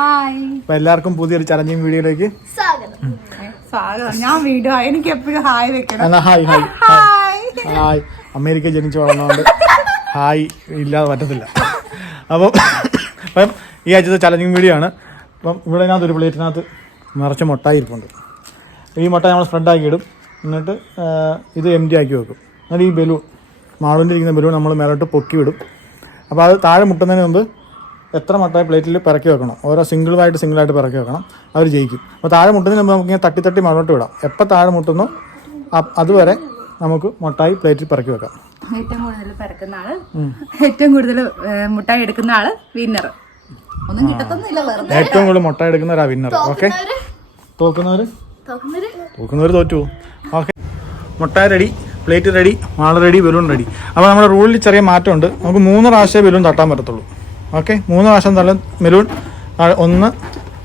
Hi. അപ്പൊ എല്ലാവർക്കും പുതിയൊരു ചലഞ്ചിങ് വീഡിയോയിലേക്ക് സ്വാഗതം. സ്വാഗതം. ഞാൻ വീഡിയോ എനിക്ക് എപ്പോഴും ഹായ് വെക്കണം. Hi hi hi. Hi. America ജനിച്ചു വളർന്നതുകൊണ്ട് ഹായ് ഇല്ലാതെ പറ്റത്തില്ല. അപ്പം അപ്പം ഈ ആഴ്ചത്തെ ചലഞ്ചിങ് വീഡിയോ ആണ്. അപ്പം ഇവിടെ ഇതിനകത്ത് ഒരു പ്ലേറ്റിനകത്ത് നിറച്ച് മുട്ടായി ഇരിപ്പുണ്ട് ഈ മുട്ട നമ്മൾ സ്പ്രെഡാക്കി ഇടും. എന്നിട്ട് ഇത് എം ഡി ആക്കി വെക്കും. എന്നിട്ട് ഈ ബലൂൺ മാളുവിന്റെ ഇരിക്കുന്ന ബലൂൺ നമ്മൾ മേലോട്ട് പൊക്കി വിടും. അപ്പോൾ അത് താഴെ മുട്ടുന്നതിന് മുമ്പ് എത്ര മട്ടായി പ്ലേറ്റിൽ പിറക്കി വെക്കണം? ഓരോ സിംഗിളായിട്ട് സിംഗിളായിട്ട് പിറക്കി വെക്കണം. അവർ ജയിക്കും. അപ്പോൾ താഴെ മുട്ടുന്നതിന് മുമ്പ് നമുക്കിങ്ങനെ തട്ടി തട്ടി മുന്നോട്ട് വിടാം. എപ്പോൾ താഴെ മുട്ടുന്നു അതുവരെ നമുക്ക് മുട്ടായി പ്ലേറ്റിൽ പിറക്കി വെക്കാം. ഏറ്റവും കൂടുതൽ പിറക്കുന്ന ആൾ ഏറ്റവും കൂടുതൽ മുട്ടായി എടുക്കുന്ന ആൾ വിന്നർ ഒന്നും കിട്ടത്തൊന്നുമില്ല വെറുതെ ഏറ്റവും കൂടുതൽ മുട്ട എടുക്കുന്നവരാ വിന്നർ ഓക്കെ? തോക്കുന്നവര്? തോക്കുന്നവര്? തോറ്റു. ഓക്കെ. മുട്ടായി റെഡി പ്ലേറ്റ് റെഡി മാള റെഡി ബലൂൺ റെഡി അപ്പോൾ നമ്മുടെ റൂളിൽ ചെറിയ മാറ്റമുണ്ട്. നമുക്ക് മൂന്ന് പ്രാവശ്യമേ ബലൂൺ തട്ടാൻ പറ്റത്തുള്ളൂ. ഓക്കെ മൂന്ന് പ്രാവശ്യം തള്ളും ബലൂൺ ഒന്ന്.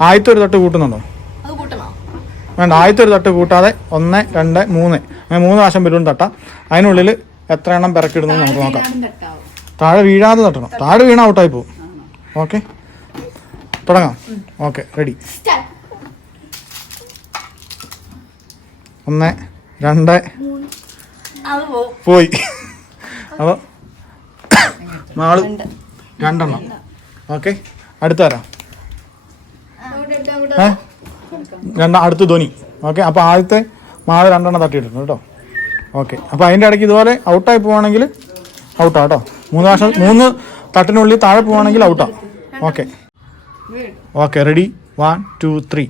ആദ്യത്തെ ഒരു തട്ട് കൂട്ടുന്നുണ്ടോ? വേണ്ട ആദ്യത്തെ ഒരു തട്ട് കൂട്ടാതെ ഒന്ന് രണ്ട് മൂന്ന്. അങ്ങനെ മൂന്ന് പ്രാവശ്യം ബലൂൺ തട്ടാം. അതിനുള്ളിൽ എത്ര എണ്ണം പിറക്കിടുന്നു നമുക്ക് നോക്കാം. താഴെ വീഴാതെ തട്ടണം. താഴെ വീണ ഔട്ടായി പോകും ഓക്കെ. തുടങ്ങാം. ഓക്കെ റെഡി ഒന്ന് രണ്ട്. പോയി. അപ്പോൾ നാൾ രണ്ടെണ്ണം. ഓക്കെ. അടുത്ത വരാം ഏ? രണ്ടാം അടുത്ത് ധോനി ഓക്കെ അപ്പോൾ ആദ്യത്തെ മാവ് രണ്ടെണ്ണം തട്ടിയിട്ടുണ്ട് കേട്ടോ. ഓക്കെ അപ്പോൾ അതിന്റെ ഇടയ്ക്ക് ഇതുപോലെ ഔട്ടായി പോവാണെങ്കിൽ ഔട്ടാ കേട്ടോ. മൂന്ന് വർഷം മൂന്ന് തട്ടിനുള്ളിൽ താഴെ പോവാണെങ്കിൽ ഔട്ടാ. Okay. Okay ready one two three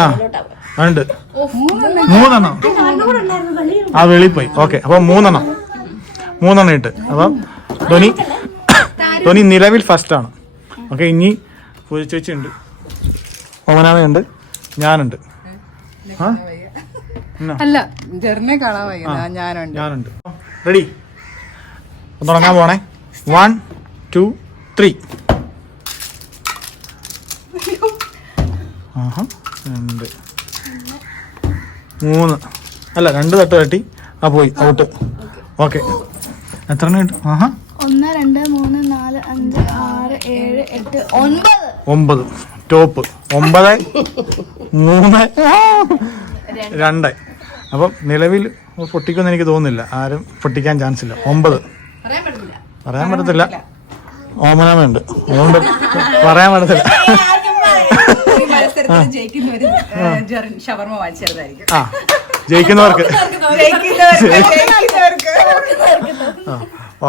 ആ ഉണ്ട് മൂന്നെണ്ണം. ആ വെളിയിൽ പോയി. ഓക്കെ അപ്പോൾ മൂന്നെണ്ണം. മൂന്നെണ്ണം ഇട്ട്. അപ്പം ധോനി ധോനി നിലവിൽ ഫസ്റ്റ് ആണ് ഓക്കെ ഇനി പൂജ ചേച്ചി ഉണ്ട് ഓമനാമയുണ്ട് ഞാനുണ്ട്. ആ? അല്ല ജെറിനെ കാണാൻ വയ്യ. ഞാനുണ്ട്. ഞാനുണ്ട്. റെഡി. തുടങ്ങാൻ പോണേ. One two three. ആഹാ രണ്ട്. മൂന്ന്. അല്ല രണ്ട് തട്ട് തട്ടി. ആ പോയി ഔട്ട്. ഓക്കെ. എത്ര ആഹാ. ഒന്ന് രണ്ട് മൂന്ന് നാല് അഞ്ച് ആറ് ഏഴ് എട്ട് ഒൻപത്. ഒമ്പത്. ടോപ്പ് ഒമ്പത് മൂന്ന് രണ്ട്. അപ്പം നിലവിൽ പൊട്ടിക്കുമെന്ന് എനിക്ക് തോന്നുന്നില്ല. ആരും പൊട്ടിക്കാൻ ചാൻസ് ഇല്ല. ഒമ്പത്. പറയാൻ പറ്റത്തില്ല. ഓമനാമയുണ്ട്. അതുകൊണ്ട് പറയാൻ പറ്റത്തില്ല. ആ. ജയിക്കുന്നവർക്ക്.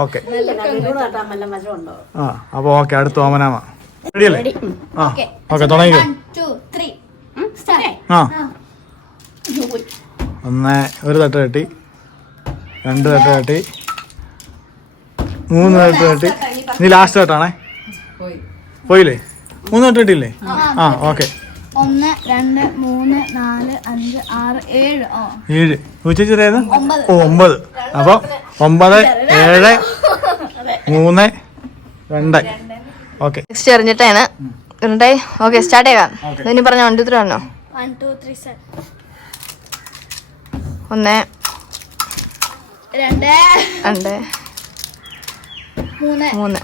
ഓക്കെ. ആ അപ്പോൾ ഓക്കെ അടുത്ത ഓമനാമ. റെഡിയല്ലേ? ആ ഓക്കെ തുടങ്ങിക്കോ. ആ. ഒന്ന് ഒരു തട്ട് കെട്ടി രണ്ട് തട്ട് കെട്ടി മൂന്ന് തട്ട് കെട്ടി ഇനി ലാസ്റ്റ് തട്ടാണേ. പോയി. പോയില്ലേ? മൂന്ന് തട്ട് കെട്ടിയില്ലേ ആ ഓക്കെ. ഒന്ന് രണ്ട് മൂന്ന് നാല് അഞ്ച് ആറ് ഏഴ്. ഏഴ്. ഒമ്പത്. ഓ ഒമ്പത്. അപ്പോൾ ഒമ്പത് ഏഴ് മൂന്ന് രണ്ട്. ഓക്കെ. നെക്സ്റ്റ് എറിഞ്ഞിട്ടാണ്. എന്നിട്ടേ ഓക്കെ സ്റ്റാർട്ട് ചെയ്യാം. ഇനി പറഞ്ഞ വൺ ടു ത്രീ സെവൻ ഒന്ന്. രണ്ട്. രണ്ട്. മൂന്ന്. മൂന്ന്.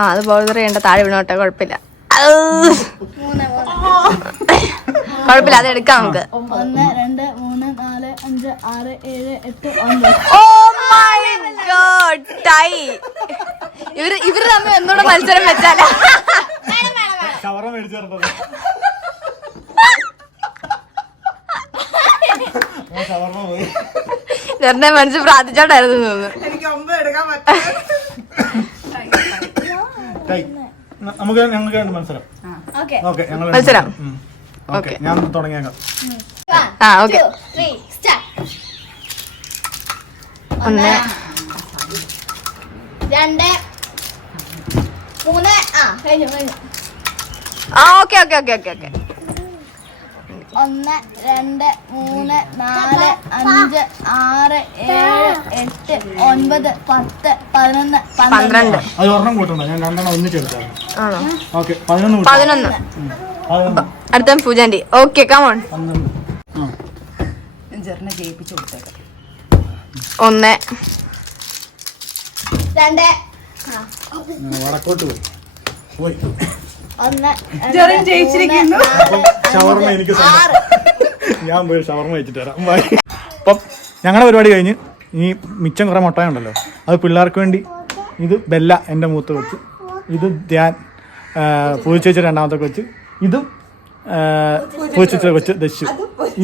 ആ അത് ബോൾ ചെയ്യേണ്ട താഴെ വീണോട്ടെ കുഴപ്പമില്ല. ഔ. മൂന്ന് മൂന്ന്. കുഴപ്പമില്ല അത് എടുക്കാം നമുക്ക്. ഒന്ന് രണ്ട് മൂന്ന് നാല് അഞ്ച് ആറ് ഏഴ് എട്ട് ഒൻപത് ഓ മൈ ഗോഡ് ടൈ ഇവർ ഇവർ തമ്മിൽ ഒന്നുകൂടെ മത്സരം വെച്ചാലേ? ചെറുനെ മനസ്സ് പ്രാർത്ഥിച്ചോണ്ടായിരുന്നു തോന്നുന്നു. എനിക്ക് ഒമ്പത് എടുക്കാൻ പറ്റും നമുക്ക് ഞങ്ങൾക്ക് മത്സരം. ഓക്കെ. ഓക്കെ ഞങ്ങൾ മത്സരം? ഓക്കെ ഞാൻ തുടങ്ങിയേക്കാം. ആ ഓക്കെ. ഒന്ന്. രണ്ട് മൂന്ന് ആ കഴിഞ്ഞു കഴിഞ്ഞു. ആ okay okay okay okay okay. ഒന്ന് രണ്ട് മൂന്ന് നാല് അഞ്ച് ആറ് ഏഴ് എട്ട് ഒൻപത് പത്ത് പതിനൊന്ന് പന്ത്രണ്ട്. അത് ഒരെണ്ണം കൂട്ടണ്ട. ഞാൻ രണ്ടെണ്ണം ഒന്നിച്ചെടുത്തു ഓക്കെ പതിനൊന്ന് പതിനൊന്ന്. അടുത്ത പൂജാന്റെ ഓക്കെ കമോൺ ഒന്ന്. രണ്ട്. വടക്കോട്ട് പോയി. പോയി. ഷവർമ എനിക്ക്. ഞാൻ പോയി ഷവർമ വെച്ചിട്ട് വരാം. ബൈ. അപ്പം ഞങ്ങളുടെ പരിപാടി കഴിഞ്ഞ് ഈ മിച്ചം കുറേ മുട്ടയുണ്ടല്ലോ അത് പിള്ളേർക്ക് വേണ്ടി ഇത് ബെല്ല എന്റെ മൂത്ത് വെച്ച് ഇത് ധ്യാൻ പൂച്ചേച്ചി രണ്ടാമത്തെ കൊച്ച് ഇതും പൂച്ചേച്ചിയുടെ കൊച്ചു ദശു.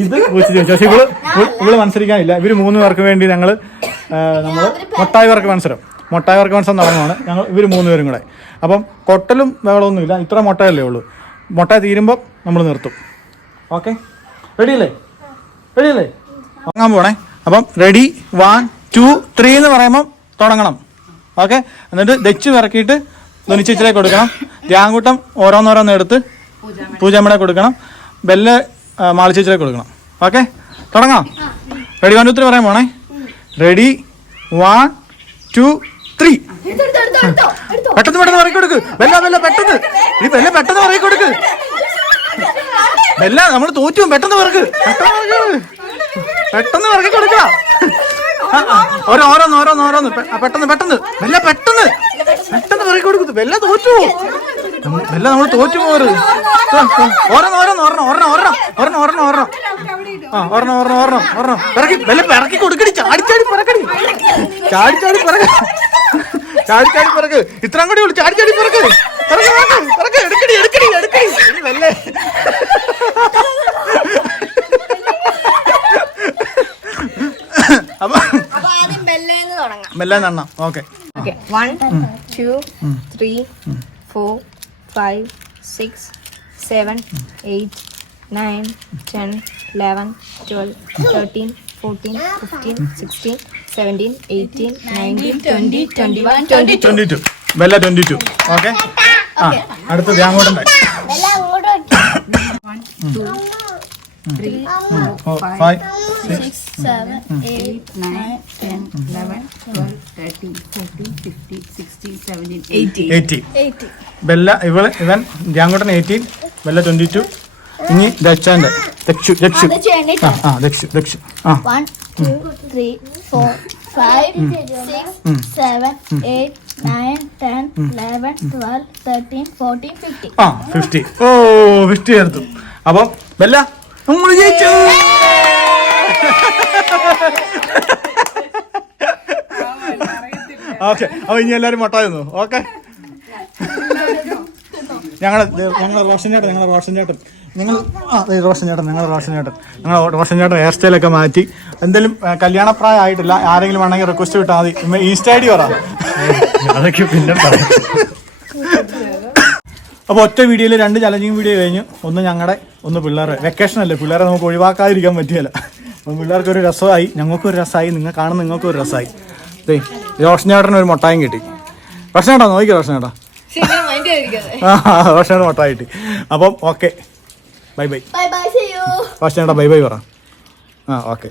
ഇത് പൂച്ചേച്ചി പക്ഷെ ഇവൾ ഇവൾ മത്സരിക്കാനില്ല. ഇവർ മൂന്ന് പേർക്ക് വേണ്ടി ഞങ്ങൾ നമ്മൾ മൊട്ടായ പേർക്ക് മത്സരം. മൊട്ടായ പേർക്ക് മത്സരം നടന്നതാണ് ഞങ്ങൾ ഇവർ മൂന്ന് പേരും കൂടെ. അപ്പം കൊട്ടലും ബഹളമൊന്നുമില്ല ഇത്ര മുട്ടയല്ലേ ഉള്ളൂ. മുട്ട തീരുമ്പോൾ നമ്മൾ നിർത്തും. ഓക്കെ? റെഡിയല്ലേ? റെഡിയല്ലേ? വാങ്ങാൻ തുടങ്ങാൻ പോണേ. അപ്പം റെഡി. വൺ ടു ത്രീ എന്ന് പറയുമ്പം തുടങ്ങണം. ഓക്കെ? എന്നിട്ട് ദച്ച് വിറക്കിയിട്ട് ധനിച്ചിച്ചിലേക്ക് കൊടുക്കണം. ധ്യാൻകൂട്ടം ഓരോന്നോരോന്ന് എടുത്ത് പൂജാമ്മയുടെ കൊടുക്കണം. ബെല്ല് മാളിച്ചേച്ചിലേക്ക് കൊടുക്കണം. ഓക്കെ? തുടങ്ങാം. റെഡി വൺ ടു ത്രീ പറയാൻ പോണേ. റെഡി വൺ ടു ത്രീ പെട്ടെന്ന് പെട്ടെന്ന് പറയി കൊടുക്ക്. ബെല്ല ബെല്ല പെട്ടെന്ന്. ഈ ബെല്ല പെട്ടെന്ന് പറയി കൊടുക്ക്. ബെല്ല നമ്മൾ തോറ്റു. പെട്ടെന്ന് പറക്ക് പെട്ടെന്ന് പറക്ക്. കൊടുക്ക. ഓരോ ഓരോന്ന് ഓരോന്ന് ഓരോന്ന് പെട്ടെന്ന് പെട്ടെന്ന്. ബെല്ല പെട്ടെന്ന്. പെട്ടെന്ന് പറയി കൊടുക്കുന്നു ബെല്ല തോറ്റു. ബെല്ല നമ്മൾ തോറ്റു പോകരുത് ഓരോന്ന് ഒരെണ്ണം ഒരെണ്ണം ഒരെണ്ണം ഒരെണ്ണം ഒരെണ്ണം ഒരെണ്ണം ആ ഒരെണ്ണം ഒരെണ്ണം ഒരെണ്ണം ഒരെണ്ണം പിറക്കി ബെല്ല പിറക്കി കൊടുക്കടി ചാടി ചാടി പറക്കടി ചാടി ചാടി പറക്ക ചാടി ചാടി പറക്ക് ഇത്രയും കൂടി ഉള്ളു ചാടി ചാടി പറക്ക് പറക്ക് പറക്ക് എടുക്കടി എടുക്കടി എടുക്കടി വെല്ലേ അപ്പൊ മെല്ലെ നണ്ണ okay one two three three, five six seven eight nine ten eleven twelve thirteen fourteen fifteen sixteen seventeen eighteen nineteen twenty twenty one twenty twenty two വെല്ല ട്വന്റി ടു ഓക്കെ അടുത്തത് അങ്ങോട്ടുണ്ട് വൺ ടു അങ്ങോട്ട് വെക്കാം. five, Six, seven, eight, nine, ten, eleven, twelve, thirteen, fourteen, fifteen, sixteen, seventeen, eighteen. Eighteen. Eighteen. ബെല്ല ഇവൾ ഇവൻ ജാങ്കോട്ടൻ eighteen ബെല്ല ട്വന്റി ടു ഇനി ദച്ചാന്റെ ദക്ഷു ദക്ഷു ആ ആ ദക്ഷു ദക്ഷു ആ One, two, three, four, five, six, seven, eight, nine, ten, eleven, twelve, thirteen, fourteen, fifteen. ആ ഫിഫ്റ്റി ഓ ഫിഫ്റ്റി എടുത്തു അപ്പം ബെല്ല നമ്മൾ ജയിച്ചു. ഓക്കെ അപ്പൊ ഇനി എല്ലാരും മൊട്ടായിരുന്നു തന്നു. ഓക്കെ. ഞങ്ങളെ ഞങ്ങളെ റോഷൻ ചേട്ടൻ ഞങ്ങളെ റോഷൻ ചേട്ടൻ. ഞങ്ങൾ ആ റോഷൻ ചേട്ടൻ ഞങ്ങളെ റോഷൻ ചേട്ടൻ. ഞങ്ങൾ റോഷൻ ചേട്ടൻ ഹെയർ സ്റ്റൈലൊക്കെ മാറ്റി. എന്തെങ്കിലും കല്യാണപ്രായം ആയിട്ടില്ല ആരെങ്കിലും വേണമെങ്കിൽ റിക്വസ്റ്റ് വിട്ടാൽ മതി. ഈസ്റ്റ് ഐ ഡി പറ. അതൊക്കെ പിന്നെ പറയാം അപ്പോൾ ഒറ്റ വീഡിയോയിൽ രണ്ട് ചലഞ്ചിങ് വീഡിയോ കഴിഞ്ഞു. ഒന്ന് ഞങ്ങളുടെ ഒന്ന് പിള്ളേരെ വെക്കേഷൻ അല്ലേ? പിള്ളേരെ നമുക്ക് ഒഴിവാക്കാതിരിക്കാൻ പറ്റിയല്ല. അപ്പം പിള്ളേർക്ക് ഒരു രസമായി. ഞങ്ങൾക്കും ഒരു രസമായി. നിങ്ങൾ കാണുന്ന നിങ്ങൾക്കും ഒരു രസമായി. ദേ റോഷനേട്ടന് ഒരു മുട്ടായും കിട്ടി. റോഷനേട്ടാ നോക്കിയോ റോഷനേട്ടാ ആ റോഷനേട്ടൻ മുട്ടായി കിട്ടി. അപ്പം ഓക്കെ ബൈ ബൈ. റോഷനേട്ടാ ബൈ ബൈ പറ. ആ ഓക്കെ